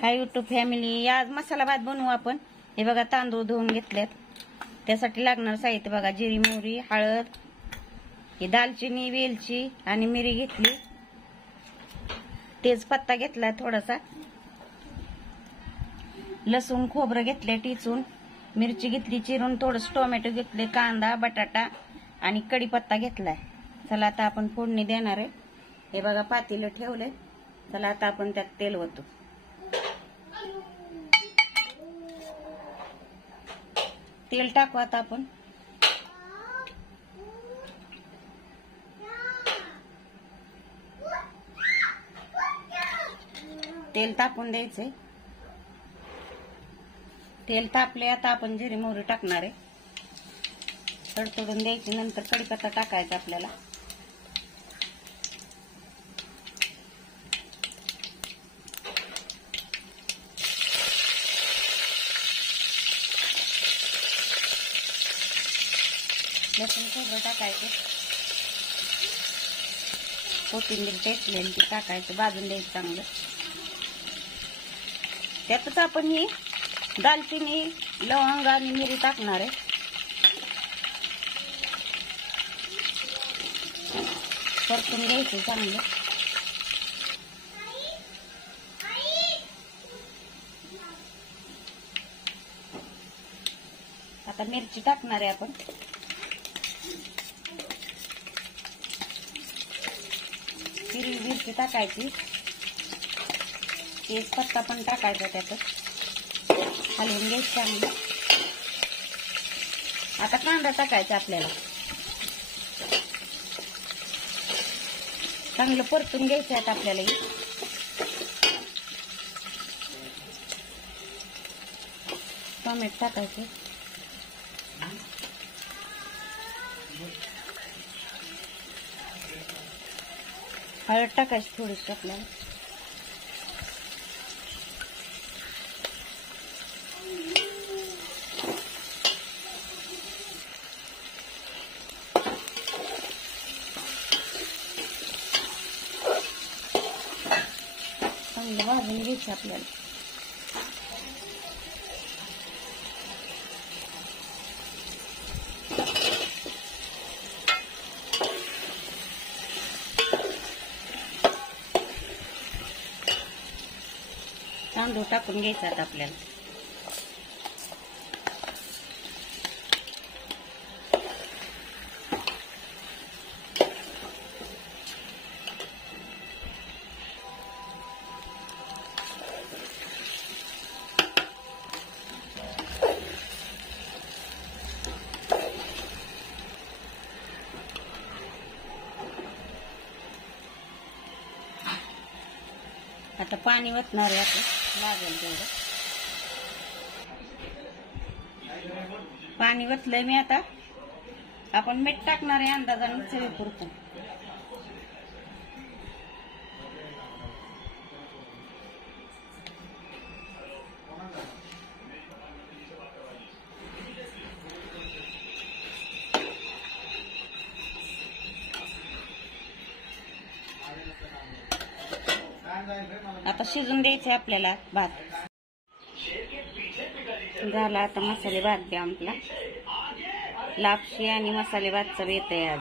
Hi YouTube family, आज मसाला भात बनवू आपण। हे बघा तांदूळ धुवून घेतलेत, त्यासाठी लागणार साहित्य बघा जिरी, मोहरी, हळद, ही दालचिनी, वेलची आणि मिरी घेतली, तेजपत्ता घेतलाय थोडासा, लसूण खोबरं घेतले टिचून, मिरची घेतली चिरून, थोडंसं टोमॅटो घेतले, कांदा, बटाटा आणि कढीपत्ता घेतलाय। चला आता आपण फोडणी देणार आहे। हे बघा पातेलं ठेवलंय, चला आता आपण त्यात तेल ओतू। तेल टाकू आता आपण। तेल तापून द्यायचंय। तेल तापले, आता आपण जिरी मोहरी टाकणार आहे, तडतडून द्यायची, नंतर कढीपत्ता टाकायचा आपल्याला। लसूण खोबरं टाकायचं, कोथिंबीर टेचलेली ती टाकायचं, भाजून द्यायचं चांगलं। त्यातच आपण ही दालचिनी, लवंग आणि मिरी टाकणार आहे। परतून घ्यायचं चांगलं। आता मिरची टाकणार आहे आपण। हिरवी मिरची टाकायची, तेजपत्ता पण टाकायचा, त्यात हलवून घ्यायचं चांगलं। आता कांदा टाकायचा आपल्याला, चांगलं परतून घ्यायचं आता आपल्याला। टोमॅटो टाकायचे, हळद टाकायची थोडीशी आपल्याला, चांगलं भाजून घ्यायचं आपल्याला। तांदूळ टाकून घ्यायचा आता आपल्याला। आता पाणी ओतणार आहे आपण, लागेल तेवढं पाणी ओतलंय मी। आता आपण मीठ टाकणार आहे अंदाजाने, चवीपुरतं। आता शिजून द्यायचे आपल्याला भात। झाला आता मसाले भात बी आपला, लापशी आणि मसाले भातचा बेत आहे आज।